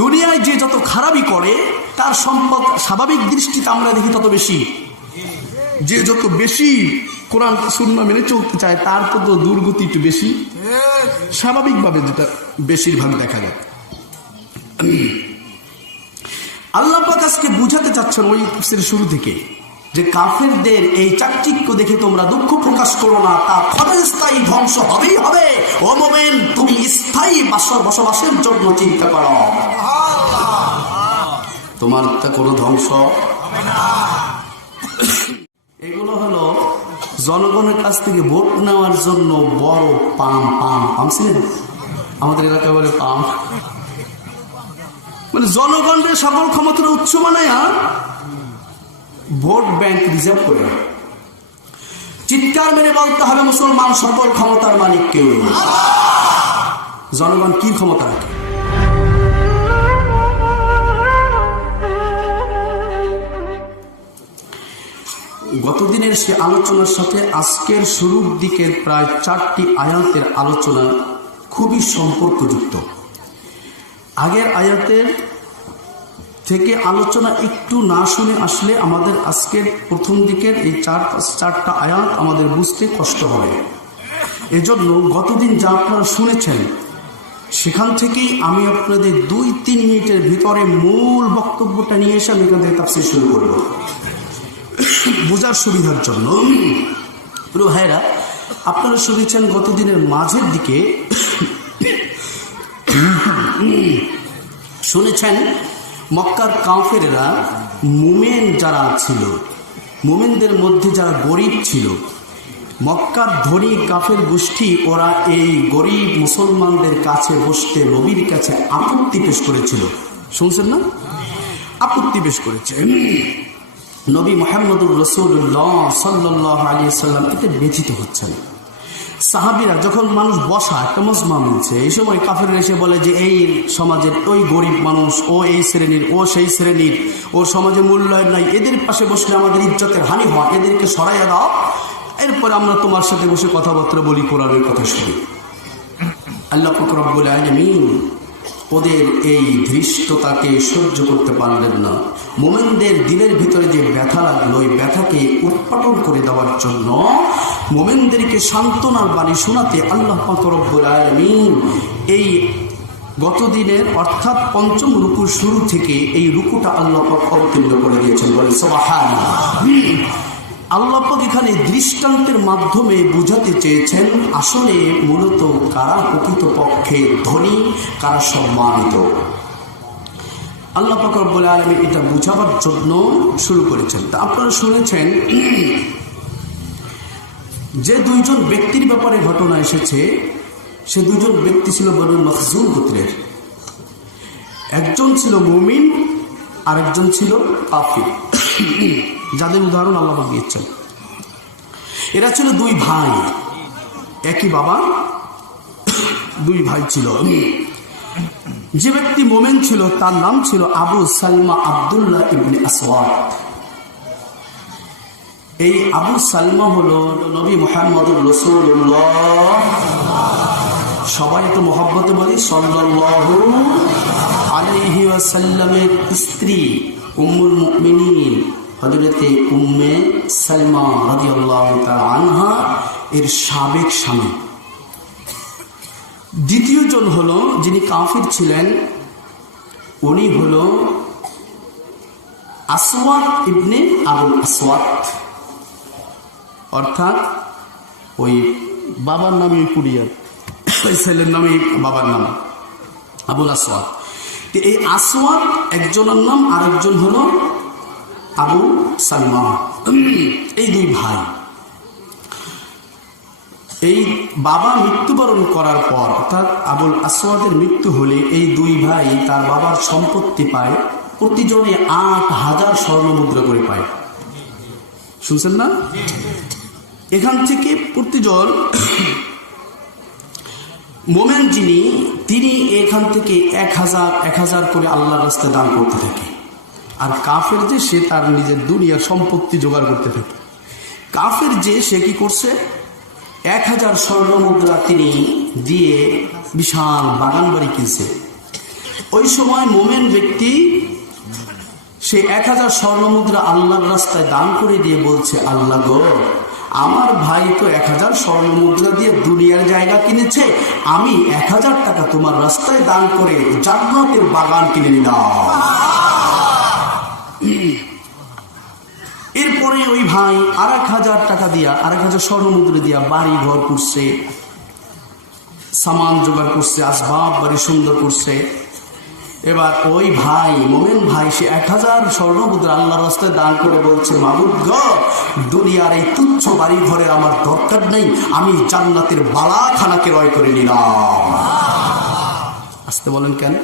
দুনিয়ায় যে যত খারাপই করে তার সম্পদ স্বাভাবিক দৃষ্টিতে আমরা দেখি তত বেশি। যে যত বেশি কোরআন সুন্নাহ মেনে চলতে চায় তার তো দুর্গতি একটু বেশি, স্বাভাবিকভাবে যেটা বেশিরভাগ দেখা যায়। আল্লাহ পাক আজকে বুঝাতে চাচ্ছেন ওই তাফসীরের শুরু থেকে যে কাফেরদের এই চাকচিক্য দেখে তোমরা দুঃখ প্রকাশ করো না, তা ক্ষণস্থায়ী ধ্বংস হবেই হবে। ও মুমিন, তুমি স্থায়ী বসবাসের জন্য চিন্তা করো, তোমার তা কোনো ধ্বংস হবে না। এগুলো হলো জনগণের কাছ থেকে ভোট নেওয়ার জন্য বড় পাম ছিলেন, আমাদের এলাকায় বলে পাম, মানে জনগণের সকল ক্ষমতার উৎস বানায়া ভোট ব্যাংক রিজার্ভ করে। চিৎকার মেরে বলতে হবে মুসলমান সকল ক্ষমতার মালিক কেউ, জনগণ কি ক্ষমতা রাখে? গতদিনের সে আলোচনার সাথে আজকের শুরুর দিকের প্রায় 4টি আয়াতের আলোচনা খুবই সম্পর্কযুক্ত। আগের আয়াতের থেকে আলোচনা একটু না শুনে আসলে আমাদের আজকের প্রথম দিকের এই 4টা আয়াত আমাদের বুঝতে কষ্ট হবে। এজন্য গতদিন যা আপনারা শুনেছেন সেখান থেকেই আমি আপনাদের 2-3 মিনিটের ভিতরে মূল বক্তব্যটা নিয়ে এসে আমি এখান থেকে তাফসীর শুরু করব বোঝার সুবিধার জন্য। প্রিয় ভাইরা, আপনারা শুনেছেন গতদিনের মাঝের দিকে শুনেছেন মক্কার কাফেররা মুমিন যারা ছিল, মুমিনদের মধ্যে যারা গরিব ছিল, মক্কার ধনী কাফের গোষ্ঠী ওরা এই গরিব মুসলমানদের কাছে বসতে নবীর কাছে আপত্তি পেশ করেছিল। শুনছেন না? আপত্তি পেশ করেছে। নবী মুহাম্মদুর রাসূলুল্লাহ সাল্লাল্লাহু আলাইহি ওয়াসাল্লাম এতে ব্যথিত হচ্ছেন। সাহাবীরা যখন মানুষ বসা একটা মজমা মিলছে, এই সময় কাফেররা এসে বলে যে এই সমাজের ওই গরিব মানুষ, ও এই শ্রেণীর, ও সেই শ্রেণীর, ওর সমাজে মূল্যায়ন নাই, এদের পাশে বসলে আমাদের ইজ্জতের হানি হয়, এদেরকে সরাইয়া দাও, এরপরে আমরা তোমার সাথে বসে কথাবার্তা বলি, কোরআনের কথা শুনি। আল্লাহ পাক রব্বুল আলামিন ওদের এই ধৃষ্টতাকে সহ্য করতে পারলেন না। মুমিনদের দিলের ভিতরে যে ব্যথা লাগলো, ওই ব্যথাকে উৎপাটন করে দেওয়ার জন্য, মুমিনদেরকে সান্ত্বনার বাণী শোনাতে আল্লাহ পাক রব্বুল আলামিন এই গতদিনের অর্থাৎ 5ম রুকুর শুরু থেকে এই রুকুটা আল্লাহ পাক অবতীর্ণ করে দিয়েছেন। বলেন সুবহানাল্লাহ। আল্লাহ পাক এখানে দৃষ্টান্তের মাধ্যমে বুঝাতে চেয়েছেন আসলে মূলত কারা প্রকৃতপক্ষে ধনী, কারা সম্মানিত। আল্লাহ পাক রব্বুল আলামিন এটা বুঝাবার জন্য শুরু করেছেন। তা আপনারা শুনেছেন যে 2জন ব্যক্তির ব্যাপারে ঘটনা এসেছে, সে 2জন ব্যক্তি ছিল বনু মখজুম গোত্রের। একজন ছিল মুমিন আর একজন ছিল কাফির, যাদের উদাহরণ আল্লাহ পাক দিয়েছেন। এরা ছিল 2 ভাই, একই বাবা, 2 ভাই ছিল। যে ব্যক্তি মুমিন ছিল তার নাম ছিল আবু সালমা আব্দুল্লাহ ইবনে আসওয়াদ। এই আবু সালমা হলো নবী মুহাম্মদুর রাসূলুল্লাহ, সবাই তো মহব্বতে বলি সাল্লাল্লাহু আলাইহি ওয়াসাল্লামের স্ত্রী উম্মুল মুমিনিন হযরতে উম্মে সালমা রাদিয়াল্লাহু তাআলা আনহা এর সাবেক স্বামী। দ্বিতীয় জন হলো যিনি কাফির ছিলেন, উনি হলো আসওয়াদ ইবনে আবুল আসওয়াদ, অর্থাৎ ওই বাবার নামে কুরিয়ার, ওই ছেলের নামে বাবার নাম আবুল আসওয়াদ। এই আসওয়াদ একজনের নাম, আর একজন হলো আবু সালমা। এই 2 ভাই, এই বাবা মৃত্যুবরণ করার পর অর্থাৎ আবুল আসওয়াদের মৃত্যু হলে এই 2 ভাই তার বাবার সম্পত্তি পায়, প্রতিজনে 8000 স্বর্ণমুদ্রা করে পায়। শুনছেন না? এখান থেকে প্রতিজন মোমেন যিনি, তিনি এখান থেকে 1000 করে আল্লাহর রাস্তায় দান করতে থাকে। আর কাফের যে সে তার নিজের দুনিয়ার সম্পত্তি জোগাড় করতে থাকে। কাফের যে সে কি করছে, 1000 স্বর্ণমুদ্রা তিনি দিয়ে বিশাল বাগান বাড়ি কিনছে। ওই সময় মোমেন ব্যক্তি সে 1000 স্বর্ণ মুদ্রা আল্লাহর রাস্তায় দান করে দিয়ে বলছে, আল্লাহ গো, আমার ভাই তো 1000 স্বর্ণ মুদ্রা দিয়ে দুনিয়ার জায়গা কিনেছে, আমি 1000 টাকা তোমার রাস্তায় দান করে জান্নাতের বাগান কিনে নিলাম। এরপরে ওই ভাই 1000 টাকা দিয়া, 1000 স্বর্ণ মুদ্রা দিয়া বাড়ি ঘর করছে, সামান জোগাড় করছে, আসবাব বাড়ি সুন্দর করছে। এবার ওই ভাই, মোমেন ভাই, সে 1000 স্বর্ণ মুদ্রা আল্লাহর রাস্তায় দান করে বলছে, মাবুদ গো, দুনিয়ার এই তুচ্ছ বাড়ি ঘরে আমার দরকার নেই, আমি জান্নাতের বালাখানাকে ক্রয় করে নিলাম। আসতে বলেন কেন?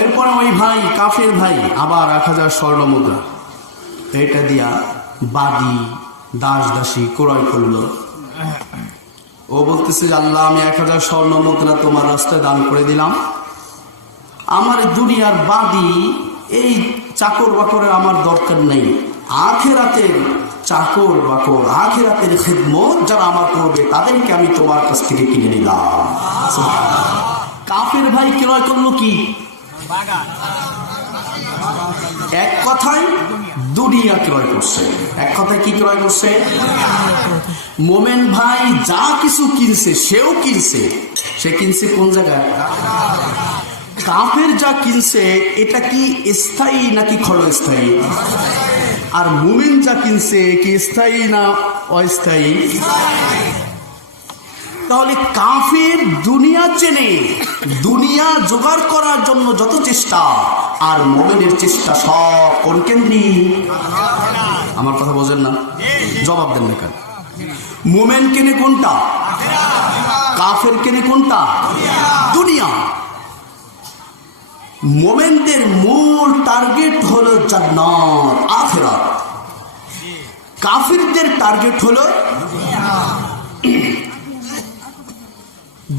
এরপরে ওই ভাই, কাফের ভাই, আবার 1000 স্বর্ণ মুদ্রা এটা দিয়া বাদী দাস দাসী ক্রয় করলো। ও বলতেছে, আল্লাহ, আমি 1000 স্বর্ণ মুদ্রা তোমার রাস্তায় দান করে দিলাম, আমার দুনিয়ার বাদী এই চাকর বাকরের আমার দরকার নেই, আখিরাতের চাকর বাকর, আখিরাতের খিদমত যারা আমার করবে তাদেরকে আমি তোমার কাছ থেকে কিনে নিলাম। কাফের ভাই ক্রয় করলো কি? এক কথায় দুনিয়া ক্রয় করছে। এক কথায় কি ক্রয় করছে? মোমেন ভাই যা কিছু কিনছে সেও কিনছে। সে কিনছে কোন জায়গায়? কাফের যা কিনছে এটা কি স্থায়ী নাকি ক্ষণস্থায়ী? আর মোমেন যা কিনছে কি স্থায়ী না অস্থায়ী? তাহলে কাফের দুনিয়া চেনে, দুনিয়া জোগাড় করার জন্য যত চেষ্টা, আর মোমেনের চেষ্টা সব কোন কেন্দ্রিক? আমার কথা বোঝেন না? জবাব দেন না কেন? মোমেন কেনে কোনটা? কাফের কেনে কোনটা? দুনিয়া। মোমেনদের মূল টার্গেট হলো জান্নাত, আখিরাত। কাফিরদের টার্গেট হলো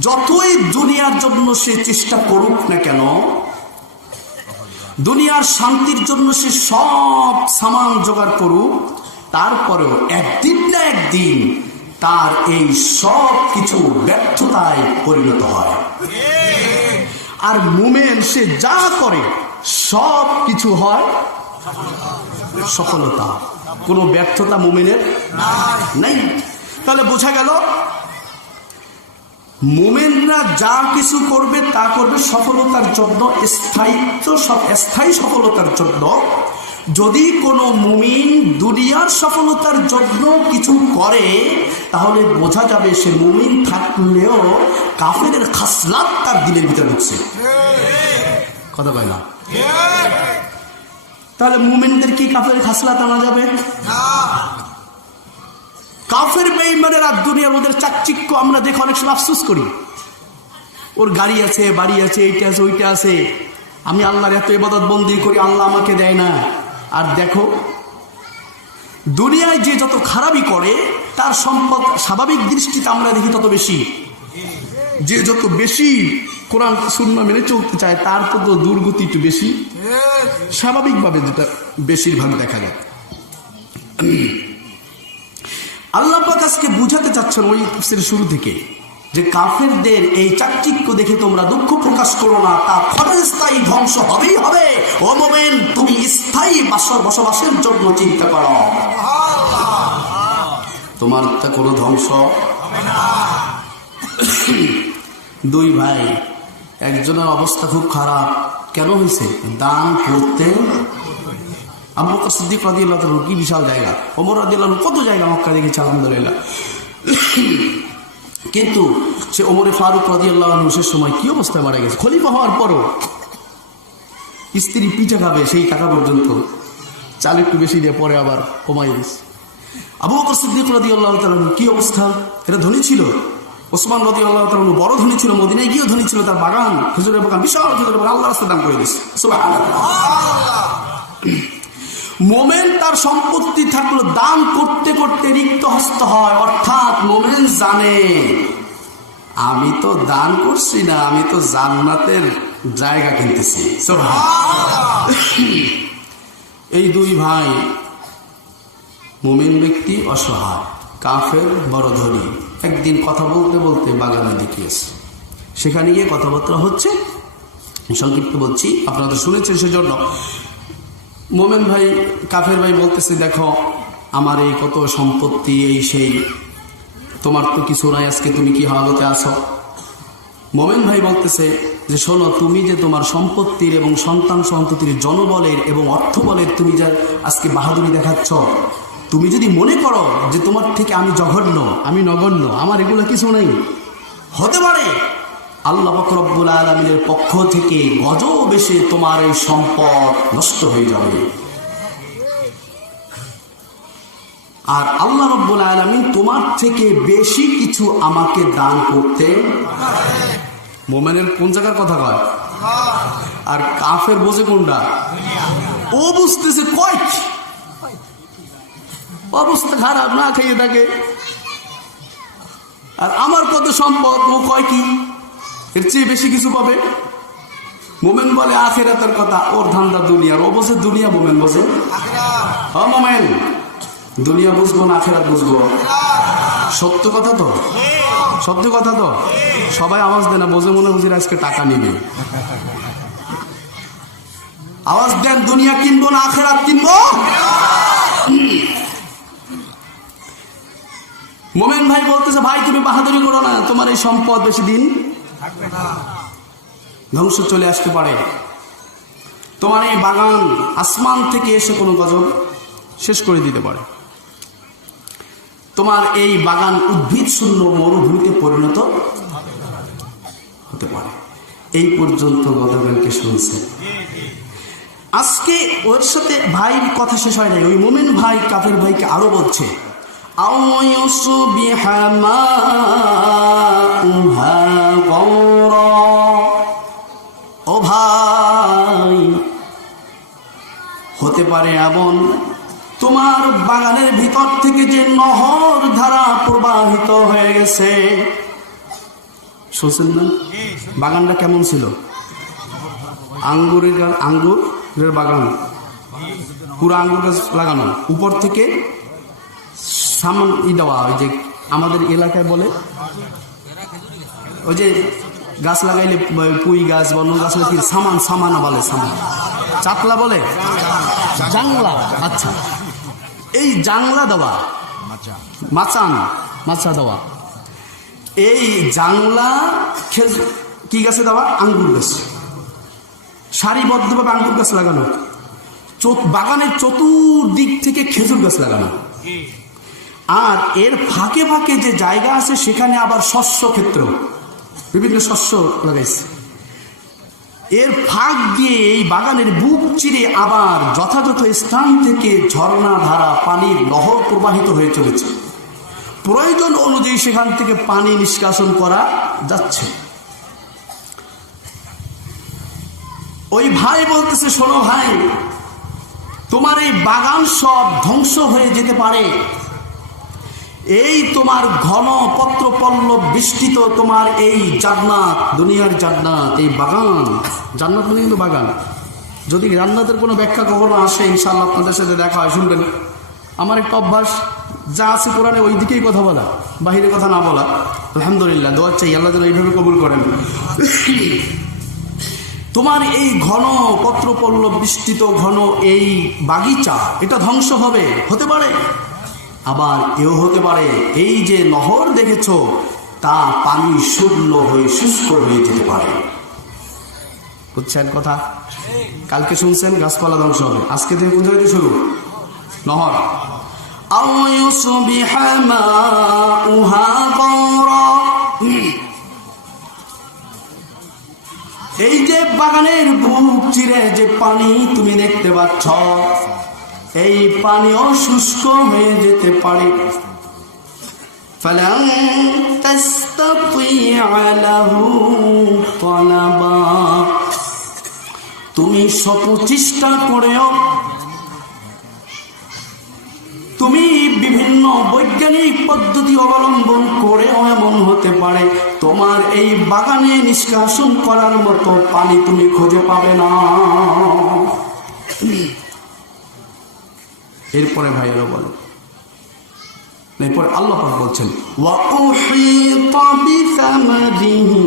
যতই দুনিয়ার জন্য সে চেষ্টা করুক না কেন, দুনিয়ার শান্তির জন্য সে সব সামান জোগাড় করুক, তারপরেও একদিন না একদিন তার এই সব কিছু ব্যর্থতায় পরিণত হয়। আর মুমিন সে যা করে সব কিছু হয় সফলতা, কোনো ব্যর্থতা মুমিনের নাই। তাহলে বোঝা গেল মুমিনরা যা কিছু করবে তা করবে সফলতার জন্য, স্থায়ী সফলতার জন্য। যদি কোনো মুমিন দুনিয়ার সফলতার জন্য কিছু করে তাহলে বোঝা যাবে সে মুমিন থাকলেও কাফেরের খাসলাত তার দিলের ভিতরে ঢুকছে। কথা কয় না? তাহলে মুমিনদের কি কাফেরের খাসলাত আনা যাবে? কাফের বেঈমানের আর দুনিয়ার ওদের চাকচিক্য আমরা দেখে অনেক সময় আফসোস করি। ওর গাড়ি আছে, বাড়ি আছে, এইটা আছে, ওইটা আছে, আমি আল্লাহর এত ইবাদত বন্দি করি, আল্লাহ আমাকে দেয় না। আর দেখো দুনিয়ায় যে যত খারাপই করে তার সম্পদ স্বাভাবিক দৃষ্টিতে আমরা দেখি তত বেশি। যে যত বেশি কোরআন সুন্নাহ মেনে চলতে চায় তার তত দুর্গতি একটু বেশি, স্বাভাবিকভাবে যেটা বেশিরভাগ দেখা যায়। আল্লাহ পাক আজকে বুঝাতে চাচ্ছেন ওই তাফসীরের শুরু থেকে যে কাফেরদের এই চাকচিক্য দেখে তোমরা দুঃখ প্রকাশ করো না, তা ক্ষণস্থায়ী ধ্বংস হবেই হবে। ও মুমিন, তুমি স্থায়ী বসবাসের জন্য চিন্তা করো, তোমার তা কোনো ধ্বংস হবে না। দুই ভাই, একজনের অবস্থা খুব খারাপ। কেন হয়েছে? দান করতে। আবু বকর সিদ্দিক রাদিয়াল্লাহু তাআলা কি বিশাল জায়গা, ওমর রাদিয়াল্লাহু কত জায়গা মক্কা দেখেছে আলহামদুলিল্লাহ। কিন্তু সে ওমরে ফারুক রাদিয়াল্লাহু আনহু সে সময় কি অবস্থায় মারা গেছে, খলিফা হওয়ার পরও স্ত্রী পিঠা খাবে সেই টাকা পর্যন্ত চাল একটু বেশি দিয়ে পরে আবার কমাই দিচ্ছে। আবু বকর সিদ্দিক রাদিয়াল্লাহু তাআলা কি অবস্থা, এটা ধনী ছিল। ওসমান রাদিয়াল্লাহু তাআলা বড় ধনী ছিল, মদিনায় গিয়েও ধনী ছিল, তার বাগান, খেজুরের বাগান, বিশাল খেজুরের বাগান আল্লাহর রাস্তায় দান করে দিয়েছে। সুবহানাল্লাহ। মোমেন তার সম্পত্তি থাকলো দান করতে করতে রিক্ত হস্ত হয়, অর্থাৎ মোমেন জানে আমি তো দান করছি না, আমি তো জান্নাতের জায়গা কিনতেছি। এই দুই ভাই, মুমিন ব্যক্তি অসহায়, কাফের বড় ধনী। একদিন কথা বলতে বলতে বাগানে দেখিয়েছে, সেখানে গিয়ে কথাবার্তা হচ্ছে। সংক্ষিপ্ত বলছি, আপনারা শুনেছেন সেজন্য। মোমেন ভাই, কাফের ভাই বলতেছে, দেখো আমার এই কত সম্পত্তি, এই সেই, তোমার তো কিছু নাই, আজকে তুমি কি হালতে আছো? মোমেন ভাই বলতেছে যে শোনো, তুমি যে তোমার সম্পত্তির এবং সন্তান সন্ততির জনবলের এবং অর্থবলের তুমি যা আজকে বাহাদুরি দেখাচ্ছ, তুমি যদি মনে করো যে তোমার থেকে আমি জঘন্য, আমি নগণ্য, আমার এগুলো কিছু নেই, হতে পারে আল্লাহ পাক রব্বুল আলামিনের পক্ষ থেকে গজব এসে তোমার এই সম্পদ নষ্ট হয়ে যাবে। আর আল্লাহ রব্বুল আলামিন তোমার থেকে বেশি কিছু আমাকে দান করতে। মোমেনের কোন জায়গার কথা কয়? আর কাফের বোঝে কোনটা? ও বুঝতেছে কয় অবস্থা খারাপ, না খেয়ে থাকে, আর আমার কত সম্পদ, ও কয় কি এর চেয়ে বেশি কিছু পাবে। মোমেন বলে আখিরাতের কথা, ওর ধান্দা দুনিয়ার, ও বোঝে দুনিয়া, মোমেন বোঝে মোমেন দুনিয়া বুঝবো না আখিরাত বুঝবো। সত্য কথা তো, সত্য কথা তো। সবাই আওয়াজ দেন না, বোঝে মনে হুজুর আজকে টাকা নিবে। আওয়াজ দেন, দুনিয়া কিনবো না আখিরাত কিনবো। মোমেন ভাই বলতেছে, ভাই তুমি বাহাদুরি করো না, তোমার এই সম্পদ বেশি দিন ধ্বংস চলে আসতে পারে। তোমার এই বাগান আসমান থেকে এসে কোনো গজব শেষ করে দিতে পারে। তোমার এই বাগান উদ্ভিদ শূন্য মরুভূমিতে পরিণত হতে পারে। এই পর্যন্ত গতকালকে শুনছে। আজকে ওর সাথে ভাই কথা শেষ হয় নাই, ওই মোমেন ভাই কাফের ভাইকে আরো বলছে, ও ভাই, হতে পারে এমন তোমার বাগানের ভিতর থেকে যে নহর ধারা প্রবাহিত হয়ে গেছে। শুনছেন না? বাগানটা কেমন ছিল? আঙ্গুরের বাগান, পুরো আঙ্গুর গাছ লাগানো, উপর থেকে সামান দেওয়া, ওই যে আমাদের এলাকায় বলে ওই যে গাছ লাগাইলে পুই গাছ বন্য গাছ সামানা বলে, সামান চাকলা বলে, জাংলা। আচ্ছা, এই জাংলা দেওয়া, মাচা দেওয়া, এই জাংলা কি গাছে দেওয়া? আঙ্গুর গাছ, সারিবদ্ধভাবে আঙ্গুর গাছ লাগানো, বাগানের চতুর্দিক থেকে খেজুর গাছ লাগানো, আর এর ফাঁকে ফাঁকে যে জায়গা আছে সেখানে আবার শস্য ক্ষেত্র, বিভিন্ন শস্য লাগাইছে। এর ফাঁক দিয়ে এই বাগানের বুক চিরে আবার যথাযথ স্থান থেকে ঝর্ণা ধারা পানির নহর প্রবাহিত হয়ে চলেছে। প্রয়োজন অনুযায়ী সেখান থেকে পানি নিষ্কাশন করা যাচ্ছে। ওই ভাই বলতেছে, শোনো ভাই, তোমার এই বাগান সব ধ্বংস হয়ে যেতে পারে। এই তোমার ঘন পত্র পল্লব বৃষ্টিত তোমার এই জান্নাত, দুনিয়ার জান্নাত, এই বাগান, জান্নাত মানে কিন্তু বাগান। যদি জান্নাতের কোনো ব্যাখ্যা কখনো আসে, ইনশাআল্লাহ আপনাদের সাথে দেখা হয়, শুনবেন। আমার একটা অভ্যাস, যা আছে কোরআনে ওই দিকেই কথা বলা, বাহিরে কথা না বলা। আলহামদুলিল্লাহ, দোয়া চাই আল্লাহ যেন এইভাবে কবুল করেন। তোমার এই ঘন পত্র পল্লব বৃষ্টিত ঘন এই বাগিচা, এটা ধ্বংস হবে, হতে পারে। আবার এও হতে পারে এই যে নহর দেখেছো তা পানি শূন্য হয়ে শুষ্ক হয়ে যেতে পারে। বুঝছেন কথা? কালকে শুনছেন গাছপালা ধ্বংস হবে, আজকে থেকে কোন জায়গায় শুরু? নহর। এই যে বাগানের বুক চিরে যে পানি তুমি দেখতে পাচ্ছ, এই পানিও শুষ্ক হয়ে যেতে পারে। তুমি সপচেষ্টা করেও, তুমি বিভিন্ন বৈজ্ঞানিক পদ্ধতি অবলম্বন করেও এমন হতে পারে তোমার এই বাগানে নিষ্কাশন করার মতো পানি তুমি খুঁজে পাবে না। এরপরে ভাইয়েরা বলো, এরপর আল্লাহ পাক বলছেন ওয়া উহিতা বিসামারিহি,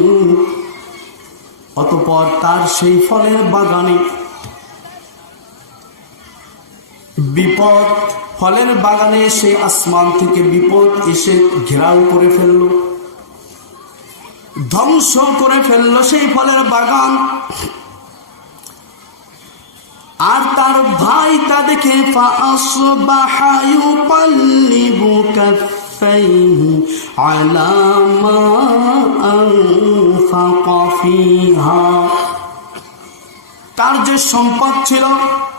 অতঃপর তার সেই ফলের বাগানে বিপদ, ফলের বাগানে এসে আসমান থেকে বিপদ এসে ঘেরাও করে ফেললো, ধ্বংস করে ফেললো সেই ফলের বাগান। আর তার ভাই তা দেখে ফাআসবাহা ইউকাল্লিবু কাফাইহি আলা মা আনফাকা ফিহা, তার যে সম্পদ ছিল,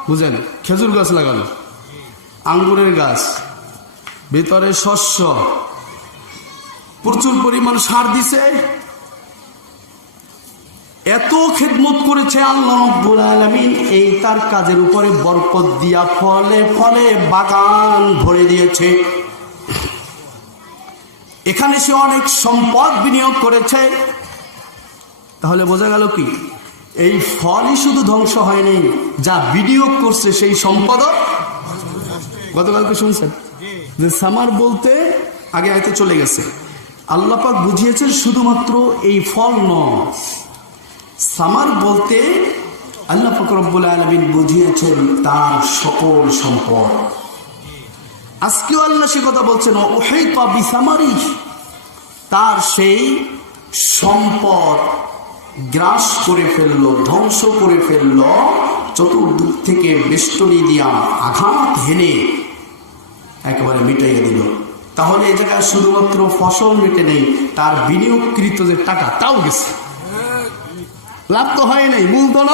বুঝেন, খেজুর গাছ লাগালো, আঙ্গুরের গাছ, ভিতরে শস্য, প্রচুর পরিমাণ সার দিছে, এত খেদমত করেছে আল্লাহ রাব্বুল আলামিন, এই তার কাজের উপরে বরকত দিয়া ফলে ফলে বাগান ভরে দিয়েছে। এখানে সে অনেক সম্পদ বিনিয়োগ করেছে। তাহলে বোঝা গেল কি, এই ফলই শুধু ধ্বংস হয়নি, যা বিনিয়োগ করছে সেই সম্পদও। গতকালকে শুনছেন যে সামার বলতে আগে আয়তে চলে গেছে, আল্লাহ পাক বুঝিয়েছেন শুধুমাত্র এই ফল নয়, সামার বলতে আল্লাহ পাক রব্বুল আলামিন বুঝিয়েছেন তার সকল সম্পদ। আজকেও আল্লাহ সে কথা বলছেন উহিতা বিসামারিহি, তার সেই সম্পদ গ্রাস করে ফেললো, ধ্বংস করে ফেললো, চতুর্দিক থেকে বেষ্টনী দিয়া আঘাত হেনে একেবারে মিটাইয়ে দিল। তাহলে এই জায়গায় শুধুমাত্র ফসল মিটে নেই, তার বিনিয়োগকৃত যে টাকা তাও গেছে, লাভ তো হয় নাই, মূলধন।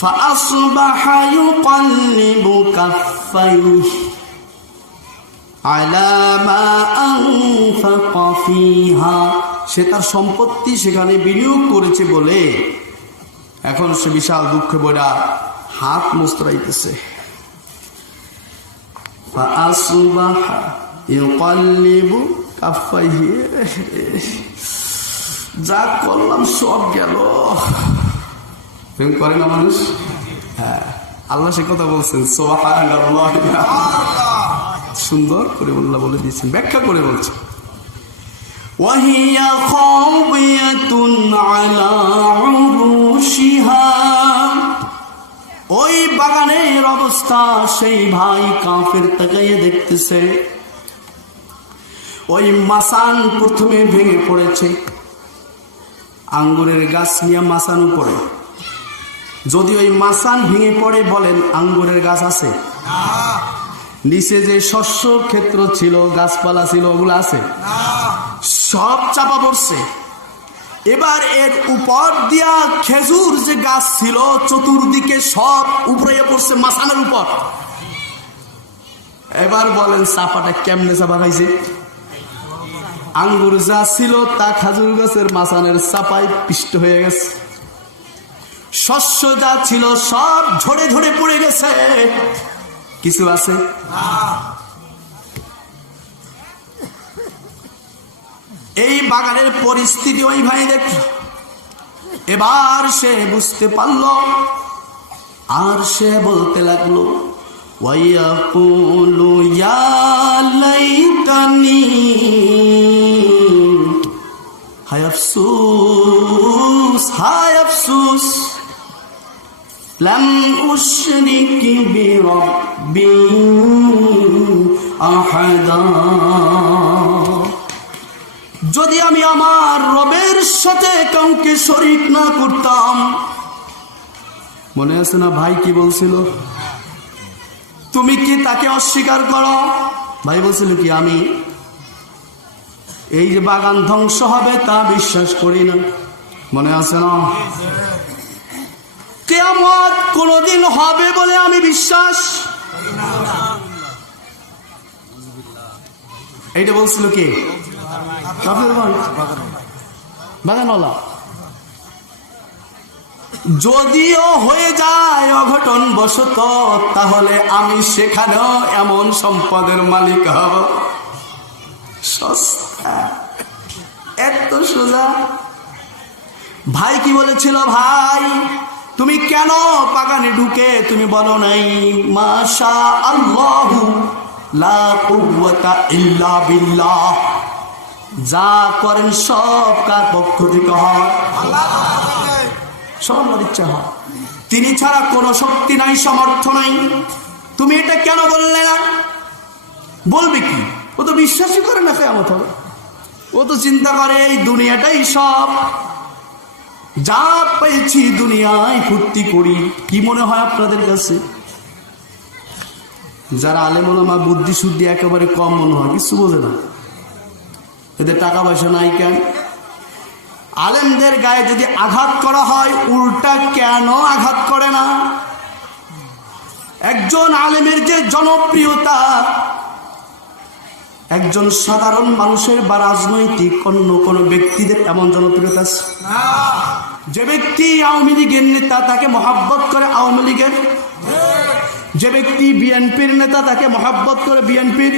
ফাআসবাহা ইউকাল্লিবু কাফাইহি আলা মা আনফাকা ফিহা, সে তার সম্পত্তি সেখানে বিনিয়োগ করেছে বলে এখন সে বিশাল দুঃখে বইরা হাত মুচড়াইতেছে। ফাআসবাহা ইউকাল্লিবু কাফাইহি, যা করলাম সব গেল। করে না মানুষ? হ্যাঁ, আল্লাহ সে কথা বলছেন, সুবহানাল্লাহ, সুন্দর করে আল্লাহ বলে দিয়েছেন, ব্যাখ্যা করে বলছেন ওয়াহিয়া খাবিয়াতুন আলা উরুশিহা, ওই বাগানের অবস্থা সেই ভাই কাফের তাকাইয়ে দেখতেছে। ওই মাসান প্রথমে ভেঙে পড়েছে, আঙ্গুরের গাছ নিয়ে মাসান উপরে, যদি ওই মাসান ভেঙে পড়ে বলেন আঙ্গুরের গাছ আছে? নিচে যে শস্য ক্ষেত্র ছিল, গাছপালা ছিল, ওগুলো আছে? সব চাপা পড়ছে। এবার এর উপর দিয়া খেজুর যে গাছ ছিল চতুর্দিকে সব উপরে পড়ছে মাসানের উপর। এবার বলেন চাপাটা কেমনে চাপা খাইছে? আঙ্গুর যা ছিল তা খেজুর গাছের মাসানের চাপায় পিষ্ট হয়ে গেছে, শস্য যা ছিল সব ঝরে ঝরে পড়ে গেছে, কিছু আছে? এই বাগানের পরিস্থিতি ওই ভাই দেখল। এবার সে বুঝতে পারল, আর সে বলতে লাগলো ওয়ায়াকুলু ইয়া লাইতানি, হায় আফসোস, হায় আফসোস, লাম উশরিক বিরাব্বি আহাদা, যদি আমি আমার রবের সাথে কাউকে শরীক না করতাম। মনে আছে না ভাই কি বলছিল? তুমি কি তাকে অস্বীকার করো? ভাই বলছিল কি, আমি এই যে বাগান ধ্বংস হবে তা বিশ্বাস করি না। মনে আছে না? কিয়ামত কোনদিন হবে বলে আমি বিশ্বাস, এইটা বলছিল কি? বাগানওয়ালা। যদিও হয়ে যায় অঘটন বশত, তাহলে আমি সেখানেও এমন সম্পদের মালিক হব। সস্তা, এত সোজা। ভাই কি বলেছিল? ভাই তুমি কেন বাগানে ঢুকে তুমি বলো নাই মাশা আল্লাহু লা কুওয়াতা ইল্লা বিল্লাহ? যা করেন সব কার পক্ষ থেকে হয়? সব আল্লাহর ইচ্ছা হয়। তিনি ছাড়া কোনো শক্তি নাই, সামর্থ্য নাই। তুমি এটা কেন বললে না? বলবে কি? ও তো বিশ্বাসই করে না কিয়ামত হবে। ও তো চিন্তা করে এই দুনিয়াটাই সব, যা পেয়েছি দুনিয়ায় ফুর্তি করি। কি মনে হয় আপনাদের কাছে? যারা আলেম ওলামা বুদ্ধি শুদ্ধি একেবারে কম মনে হয়, কিছু বোঝে না। এদের টাকা পয়সা নাই কেন? আলেমদের গায়ে যদি আঘাত করা হয় উল্টা কেন আঘাত করে না? একজন আলেমের যে জনপ্রিয়তা, একজন সাধারণ মানুষের বা রাজনৈতিক অন্য কোনো ব্যক্তিদের এমন জনপ্রিয়তা আছে? যে ব্যক্তি আওয়ামী লীগের নেতা তাকে মহাব্বত করে আওয়ামী লীগের, যে ব্যক্তি বিএনপির নেতা তাকে মহাব্বত করে বিএনপির,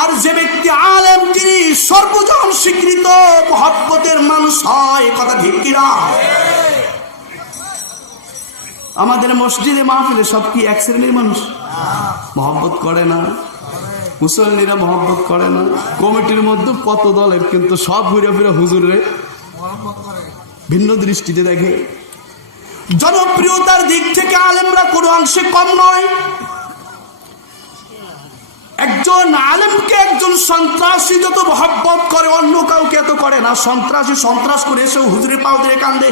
আর যে ব্যক্তি আলেম তিনি সর্বজন স্বীকৃত মহাব্বতের মানুষ হয়। কথা ঠিক কিনা? আমাদের মসজিদে মাহফিলে সব কি এক শ্রেণীর মানুষ? মহব্বত করে না, মুসল্লিরা মহব্বত করে না। কমিটির মধ্যে কত দলের, কিন্তু সব ঘুরে ফিরে হুজুরে ভিন্ন দৃষ্টিতে দেখে। জনপ্রিয়তার দিক থেকে আলেমরা কোনো অংশে কম নয়। একজন আলেমকে একজন সন্ত্রাসী যত মহব্বত করে অন্য কাউকে এত করে না। সন্ত্রাসী সন্ত্রাস করে এসে হুজুরের পাও দিয়ে কান্দে।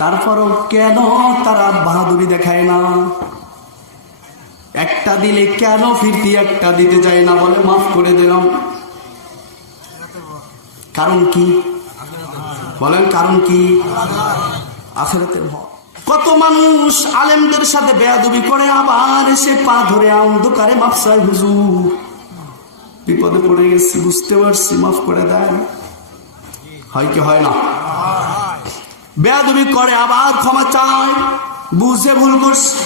তারপরও কেন তারা বাহাদুরি দেখায় না? একটা দিলে কেন ফিরতি একটা দিতে যায় না? বলে মাফ করে দিলাম। কারণ কি বলেন? কারণ কি? আখিরাতের ভয়। কত মানুষ আলেমদের সাথে বেয়াদবি করে আবার এসে পা ধরে অন্ধকারে মাফ চায়, হুজুর বিপদে পড়ে গেছি, বুঝতে পারছি, মাফ করে দেয়। হয় কি হয় না? বেয়াদবি করে আবার ক্ষমা চায়, বুঝে ভুল করছে।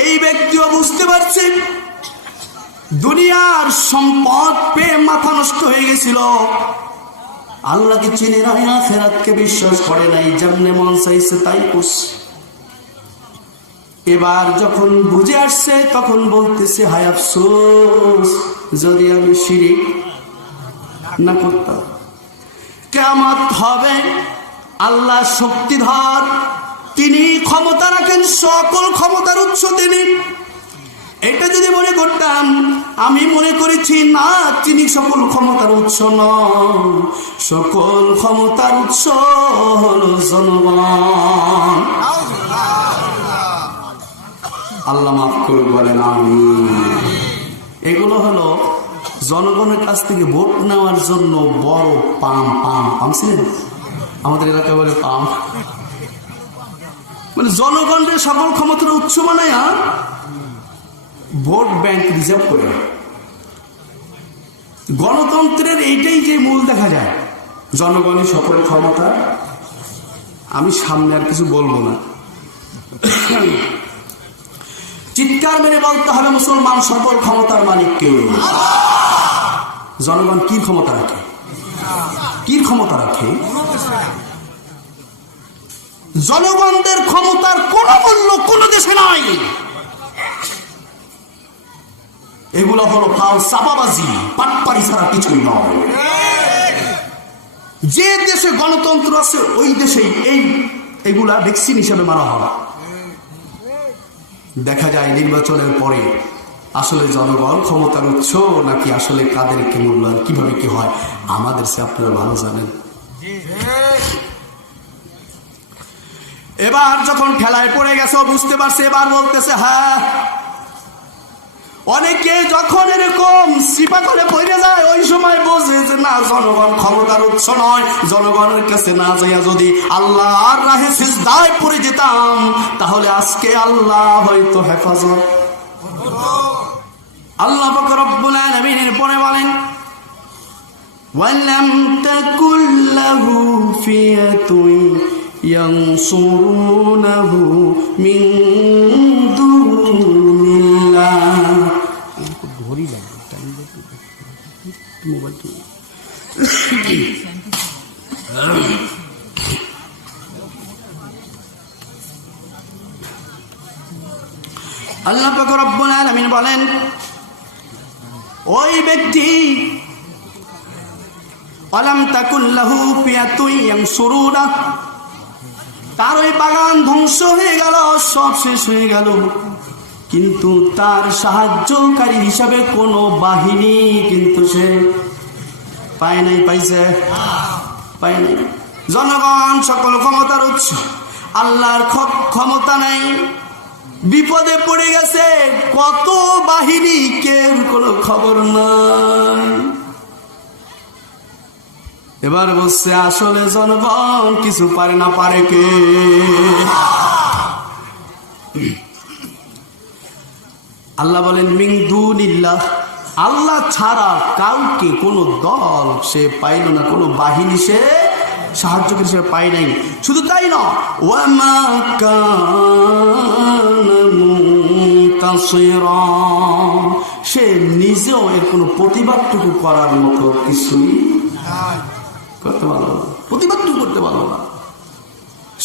এই ব্যক্তিও বুঝতে পারছে দুনিয়ার সম্পদ পেয়ে মাথা নষ্ট হয়ে গেছিল, আল্লাহকে চিনে নাই, আখিরাতকে বিশ্বাস করে নাই, যেমনে মন চাইছে তাই করছে। এবার যখন বুঝে আসছে তখন বলতেছে হায় আফসোস যদি আমি শিরিক না করতাম। কিয়ামত হবে, আল্লাহ শক্তিধর, তিনি ক্ষমতা রাখেন, সকল ক্ষমতার উৎস তিনি। এটা যদি মনে করতাম, আমি মনে করেছি না, তিনি সকল ক্ষমতার উৎস নন, সকল ক্ষমতার উৎস হলো জনগণ। আল্লাহ মাফ করে বলেন আমিন। এগুলো হলো জনগণের কাছ থেকে ভোট নেওয়ার জন্য বড় পাম ছিলেন আমাদের এলাকায় বলে পাম, মানে জনগণের সকল ক্ষমতার উৎস বানায় ভোট ব্যাংক রিজার্ভ করে। গণতন্ত্রের এইটাই যে মূল দেখা যায়, জনগণের সকল ক্ষমতা। আমি সামনে আর কিছু বলবো না, চিৎকার মেরে বলতে হবে মুসলমান সকল ক্ষমতার মালিক কেউ। জনগণ কি ক্ষমতা রাখে? কি ক্ষমতা রাখে? জনগণদের ক্ষমতার কোন মূল্য কোন দেশে নাই। এগুলো হলো ফাও চাপাবাজি, পাটপাড়ি ছাড়া কিছুই নয়। যে দেশে গণতন্ত্র আছে ওই দেশেই এইগুলা ভ্যাকসিন হিসেবে মারা হয়। দেখা যায় নির্বাচনের পরে আসলে জনগণ ক্ষমতার উৎস নাকি আসলে কাদেরকে মূল্যায়ন, কিভাবে কি হয় আমাদের সে আপনারা ভালো জানেন। এবার যখন খেলায় পড়ে গেছে বুঝতে পারছে, এবার বলতেছে হ্যাঁ। অনেকে যখন এরকম সিপা করে পড়ে যায় ওই সময় বোঝে যে না, জনগণ ক্ষমতার উৎস নয়। জনগণের কাছে না যাইয়া যদি আল্লাহর রাহে সিজদায় পড়ে যেতাম তাহলে আজকে আল্লাহ হয়তো হেফাজত। আল্লাহ পাক রব্বুল আলামিনের পরে বলেন ওয়ালাম তাকুল লাহু ফিয়াতুন ইয়ানসুরুনাহু মিন দুনিল্লাহ। ঘড়ি লাগে টাইম দেখতে মোবাইল আলামিন বলেন, ওই ব্যক্তি আলাম তাকুল্লাহু ফিয়াতুন ইয়ানসুরুনা, তার ওই বাগান ধ্বংস হয়ে গেল, সব শেষ হয়ে গেল, কিন্তু তার সাহায্যকারী হিসাবে কোনো বাহিনী কিন্তু সে পায় নাই। পাইছে? পায় নাই। জনগণ সকল ক্ষমতার উৎস, আল্লাহর ক্ষমতা নাই, বিপদে পড়ে গেছে, কত বাহিনী, কেউ কোনো খবর নাই। এবার বলছে আসলে জনগণ কিছু পারে না, পারে কে? আল্লাহ বলেন মিন দুনিল্লাহ, আল্লাহ ছাড়া কাউকে কোনো দল সে পাইল না, কোনো বাহিনী সে সাহায্য সে পায় নাই। শুধু তাই না, ওয়ামা কানা মুনতাসিরা, সে নিজেও এর কোনো প্রতিবাদটুকু করার মতো কিছুই করতে পারলো না, প্রতিবাদটুকু করতে পারলো না,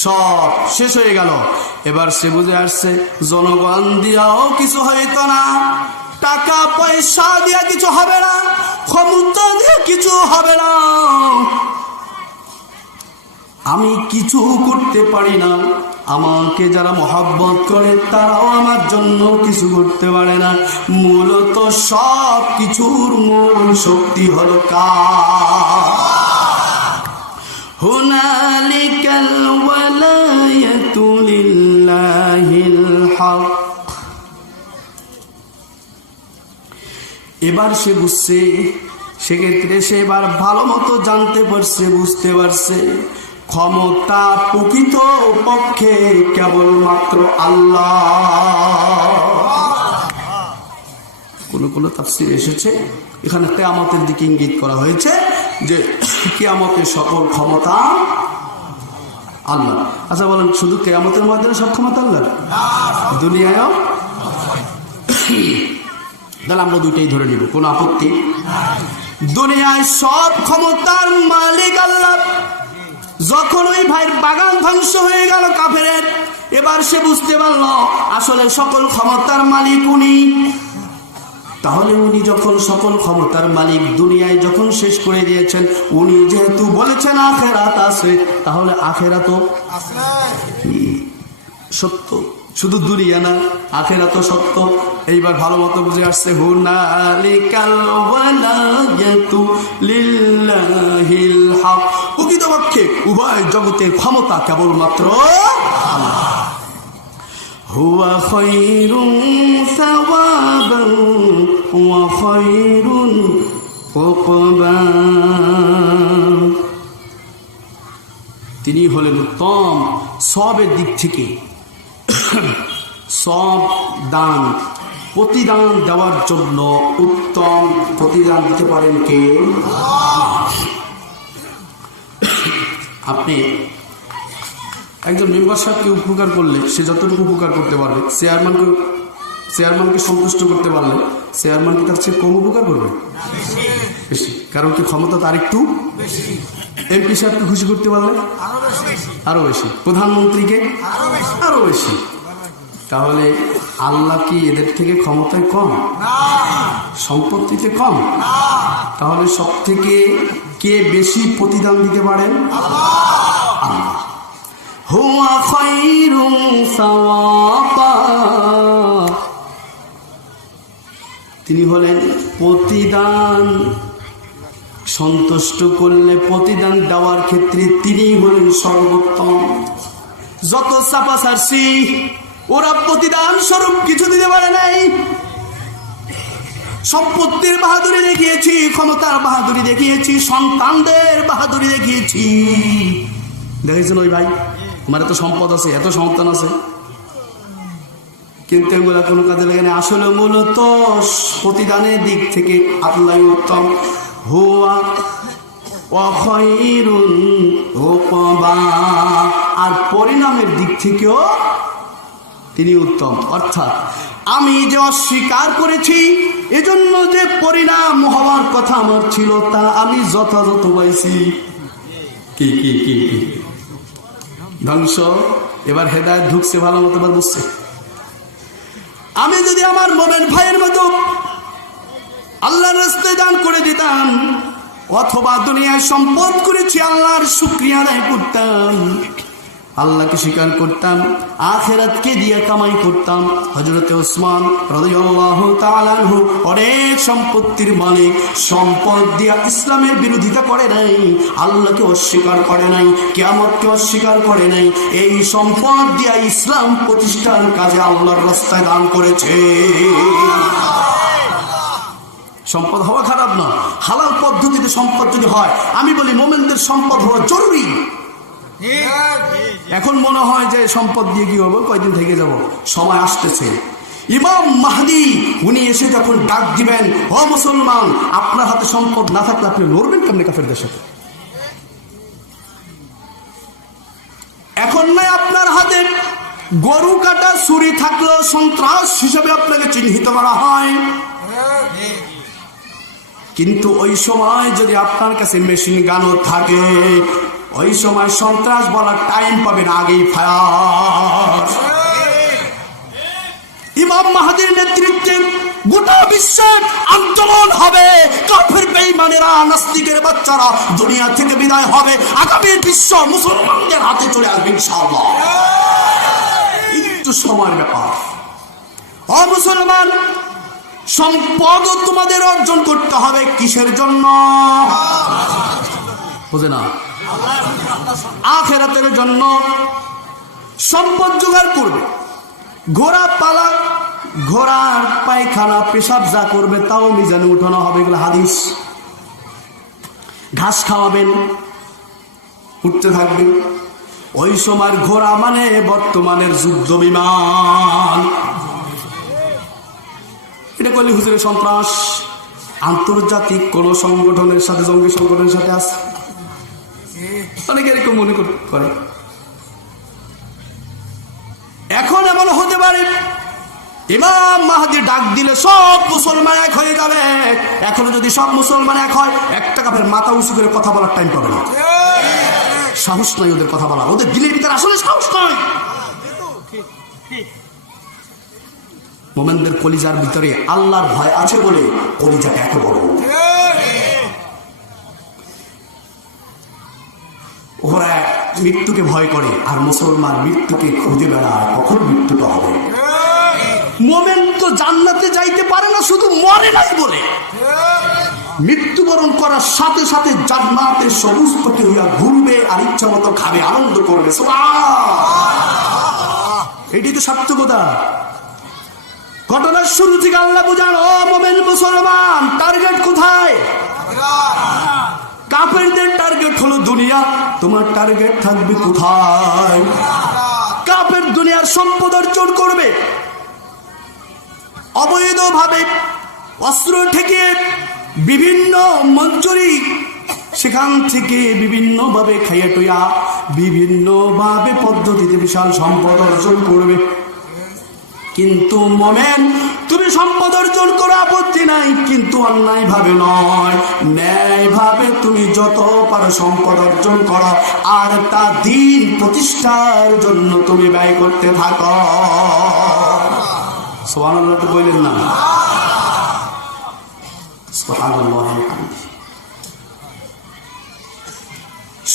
সব শেষ হয়ে গেল। এবার সে বুঝে আসছে জনগণ দিয়াও কিছু হইতো না, টাকা পয়সা দিয়া কিছু হবে না, ক্ষমতা দিয়ে কিছু হবে না, আমি কিছু করতে পারি না, আমাকে যারা মহব্বত করে তারাও আমার জন্য কিছু করতে পারে না। মূলত সব কিছুর মূল শক্তি হলো কার? হুনালিকাল ওয়ালায়াতু লিল্লাহিল হক। এবার সে বুঝছে, সেক্ষেত্রে সে এবার ভালো মতো জানতে পারছে, বুঝতে পারছে ক্ষমতা প্রকৃত পক্ষে কেবলমাত্র আল্লাহ। কোন তাফসীরে এসেছে এখানে কিয়ামতের দিকে ইঙ্গিত করা হয়েছে যে কিয়ামতের সকল ক্ষমতা আল্লাহ। আচ্ছা বলেন, শুধু কিয়ামতের ময়দানে সব ক্ষমতা আল্লাহ? দুনিয়ায়ও? তাহলে আমরা দুইটাই ধরে নিব, কোনো আপত্তি? দুনিয়ায় সব ক্ষমতার মালিক আল্লাহ। যখন ওই ভাইয়ের বাগান ধ্বংস হয়ে গেল কাফেরের, এবার সে বুঝতে পারল আসলে সকল ক্ষমতার মালিক উনি। তাহলে উনি যখন সকল ক্ষমতার মালিক, দুনিয়ায় যখন শেষ করে দিয়েছেন, উনি যেহেতু বলেছেন আখেরাত আছে, তাহলে আখেরাতও সত্য, শুধু দুনিয়া না, আখেরাতও সত্য। এইবার ভালো মতো বুঝে আসছে হুনালিকাল ওয়ালায়াতু লিল্লাহিল হক, প্রকৃতপক্ষে উভয় জগতের ক্ষমতা কেবলমাত্র আল্লাহ। হুয়া খায়রুন সাওয়াবান ওয়া খায়রুন উকবা, তিনি হলেন উত্তম সবের দিক থেকে, সব দান প্রতিদান দেওয়ার জন্য উত্তম প্রতিদান দিতে পারেন কে? আপনি একজন মেম্বার সাহেবকে উপকার করলে সে যতটুকু উপকার করতে পারবে, চেয়ারম্যানকে সন্তুষ্ট করতে পারলে চেয়ারম্যান কি তার চেয়ে কম উপকার করবে? বেশি। কারণ কি ক্ষমতা তার একটু এমপি সাহেবকে খুশি করতে পারলে আরো বেশি, প্রধানমন্ত্রীকে আরো বেশি। তাহলে আল্লাহ কি এদের থেকে ক্ষমতায় কম, সম্পত্তিতে কম? তাহলে সব থেকে কে বেশি প্রতিদান দিতে পারেন? আল্লাহ। হুয়া খায়রুন সাওয়াবা, তিনি হলেন প্রতিদান সন্তুষ্ট করলে প্রতিদান দেওয়ার ক্ষেত্রে তিনি হলেন সর্বোত্তম। যত চাপাচারছি ওরা প্রতিদান স্বরূপ কিছু দিতে পারে নাই। সম্পত্তির বাহাদুরি দেখিয়েছি, ক্ষমতার বাহাদুরি দেখিয়েছি, সন্তানদের বাহাদুরি দেখিয়েছি। দেখেছেন ওই ভাই, আমার এত সম্পদ আছে, এত সন্তান আছে, কিন্তু এগুলা কোনো কাজে লাগে না। আসলে মূলত প্রতিদানের দিক থেকে আল্লাহ উত্তম। হুয়া ওয়া খায়রুন উকবা, আর পরিণামের দিক থেকেও তিনি উত্তম। অর্থাৎ আমি যে অস্বীকার করেছি, এজন্য যে পরিণাম হওয়ার কথা আমার ছিল তা আমি যথাযথ পাইছি। কি কি কি কি ধ্বংস। এবার হেদায়েত ঢুকছে, ভালো মতো এবার বুঝছে। আমি যদি আমার মোমেন ভাইয়ের মতো আল্লাহর রাস্তায় দান করে দিতাম, অথবা দুনিয়ায় সম্পদ করেছি আল্লাহর শুকরিয়া আদায় করতাম, আল্লাহকে স্বীকার করতাম, আখিরাতকে দিয়ে কামাই করতাম। হযরত ওসমান রাদিয়াল্লাহু তাআলা আনহু অনেক সম্পত্তির মালিক, সম্পদ দিয়ে ইসলামের বিরোধিতা করে নাই, আল্লাহকে অস্বীকার করে নাই, কিয়ামতকে অস্বীকার করে নাই। এই সম্পদ দিয়ে ইসলাম প্রতিষ্ঠার কাজে আল্লাহর রাস্তায় দান করেছে। সম্পদ হওয়া খারাপ না, হালাল পদ্ধতিতে সম্পদ যদি হয়, আমি বলি মোমেনদের সম্পদ হওয়া জরুরি। এখন মনে হয় যে সম্পদ দিয়ে কি হবে, কয়দিন থেকে যাব, সময় আসতেছে। ইমাম মাহদি উনি এসে যখন ডাক দিবেন, ও মুসলমান, আপনার হাতে সম্পদ না থাকলে আপনি লড়বেন কেমনে কাফেরদের সাথে? এখন নাই আপনার হাতে গরু কাটা ছুরি থাকলেও সন্ত্রাস হিসেবে আপনাকে চিহ্নিত করা হয়, কিন্তু ওই সময় যদি আপনার কাছে মেশিন গানও থাকে, ওই সময় সন্ত্রাস বলার টাইম পাবেন, আগেই ফায়ার। ইমাম মাহদির নেতৃত্বে গোটা বিশ্বের আন্দোলন হবে, কাফের বেঈমানেরা, নাস্তিকের বাচ্চারা দুনিয়া থেকে বিদায় হবে, আগামী বিশ্ব মুসলমানদের হাতে চলে আসবে ইনশাআল্লাহ। একটু সময়ের ব্যাপার। ও মুসলমান, সম্পদ তোমাদের অর্জন করতে হবে কিসের জন্য? বুঝে না? আখিরাতের জন্য। সম্পদ জোগাড় করবে, ঘোড়া পালা, ঘোড়ার পায়খানা পেশাব যা করবে তাও মিজানে উঠানো হবে, এগুলো হাদিস। ঘাস খাওয়াবেন, উঠতে থাকবে। ওই সময় ঘোড়া মানে বর্তমানের যুদ্ধ বিমান। এটা করলে হুজুরের সন্ত্রাস। আন্তর্জাতিক কোন সংগঠনের সাথে, জঙ্গি সংগঠনের সাথে আছে, অনেকে এরকম মনে করে। এখন এমন হতে পারে ইমাম মাহদি ডাক দিলে সব মুসলমান এক হয়ে যাবে। এখনো যদি সব মুসলমান এক হয়, একটা কাফের মাথা উঁচু করে কথা বলার টাইম পাবে না, সাহস নাই ওদের কথা বলা, ওদের দিলের ভিতরে আসলে সাহস নাই। মোমেনদের কলিজার ভিতরে আল্লাহর ভয় আছে বলে কলিজাটা এত বড়। ওরা মৃত্যুকে ভয় করে, আর মুসলমান মৃত্যুকে খুঁজে বেড়ায়, কখন মৃত্যুটা হবে। মোমেন তো জান্নাতে যাইতে পারে না, শুধু মরে নাই বলে। মৃত্যুবরণ করার সাথে সাথে জান্নাতের সবুজ পথে হইয়া ঘুরবে, আর ইচ্ছা মতো খাবে, আনন্দ করবে। এটি তো সার্থকতা। ঘটনার শুরু থেকে আল্লাহ বুঝান, ও মোমেন মুসলমান, টার্গেট কোথায়? কাফেরদের টার্গেট হলো দুনিয়া, তোমার টার্গেট থাকবে কোথায়? কাফের দুনিয়ার সম্পদ অর্জন করবে, অবৈধভাবে অস্ত্র থেকে বিভিন্ন মঞ্জুরি, সেখান থেকে বিভিন্ন ভাবে খাইয়া টইয়া বিভিন্ন ভাবে পদ্ধতিতে বিশাল সম্পদ অর্জন করবে। কিন্তু মোমেন, তুমি সম্পদ অর্জন করো, আপত্তি নাই, কিন্তু অন্যায় ভাবে নয়, ন্যায় ভাবে তুমি যত পারো সম্পদ অর্জন করো, আর তা দিন প্রতিষ্ঠার জন্য তুমি ব্যয় করতে থাকো। সুবহানাল্লাহ তো বললেন না? সুবহানাল্লাহ।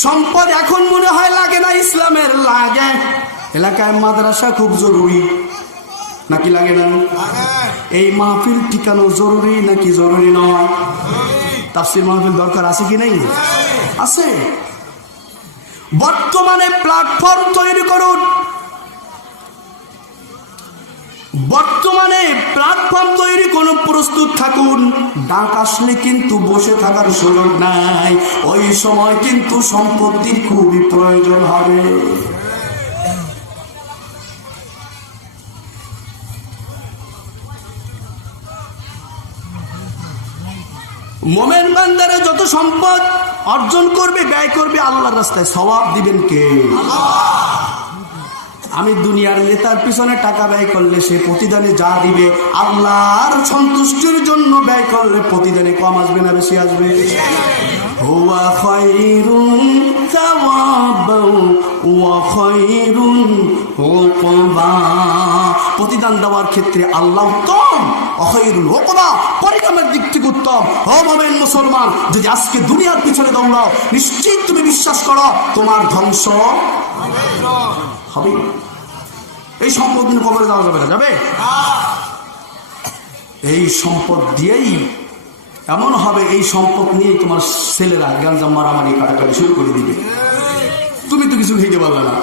সম্পদ এখন মনে হয় লাগে না, ইসলামের লাগে। এলাকায় মাদ্রাসা খুব জরুরি নাকি লাগে না? এই মাহফিল ঠিকানো জরুরি নাকি জরুরি নয়? তাফসীর মাহফিল দরকার আছে কি নাই? আছে। বর্তমানে প্ল্যাটফর্ম তৈরি করুন, বর্তমানে প্ল্যাটফর্ম তৈরি করুন, প্রস্তুত থাকুন। ডাক আসলে কিন্তু বসে থাকার সুযোগ নাই, ওই সময় কিন্তু সম্পত্তির খুবই প্রয়োজন হবে। মোমেন বান্দারা যত সম্পদ অর্জন করবে, ব্যয় করবে আল্লাহর রাস্তায়, সওয়াব দিবেন কে? আমি দুনিয়ার নেতার পিছনে টাকা ব্যয় করলে সে প্রতিদানে যা দিবে, আল্লাহর সন্তুষ্টির জন্য ব্যয় করলে প্রতিদানে কম আসবে না বেশি আসবে? হুয়া খায়রুন ثوابا وخير عقبا। প্রতিদান দেওয়ার ক্ষেত্রে আল্লাহ উত্তম, অখৈরুল উকবা, পরিণামের দিক থেকে উত্তম। ও মুমিন মুসলমান, যদি আজকে দুনিয়ার পিছনে দৌড়াও, নিশ্চিত তুমি বিশ্বাস করো তোমার ধ্বংস হবে। এই সম্পদ নিয়ে কবরে যাওয়া যাবে না? যাবে? এই সম্পদ দিয়েই এমন হবে, এই সম্পদ নিয়ে তোমার ছেলেরা গাঞ্জাম মারামারি কাটাকাটি শুরু করে দিবে, তুমি তো কিছু খেতে পারলে না,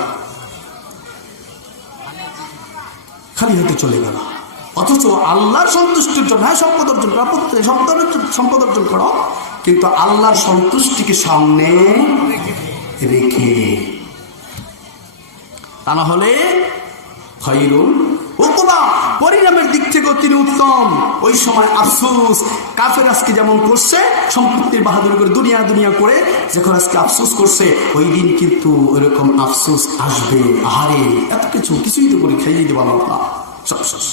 খালি হাতে চলে গেল। অথচ আল্লাহর সন্তুষ্টির জন্য, হ্যাঁ সম্পদ অর্জন করা, সম্পদ অর্জন করো, কিন্তু আল্লাহর সন্তুষ্টিকে সামনে রেখে, তা না হলে খায়রুল উকবা, পরিণামের দিক থেকেও তিনি উত্তম। ওই সময় আফসোস, কাফের আজকে যেমন করছে সম্পত্তির বাহাদুরি করে দুনিয়া দুনিয়া করে যখন আজকে আফসোস করছে, ওই দিন কিন্তু ওইরকম আফসোস আসবে। আহারে এত কিছুই তো করে খাইয়ে দেবো না সব শেষ।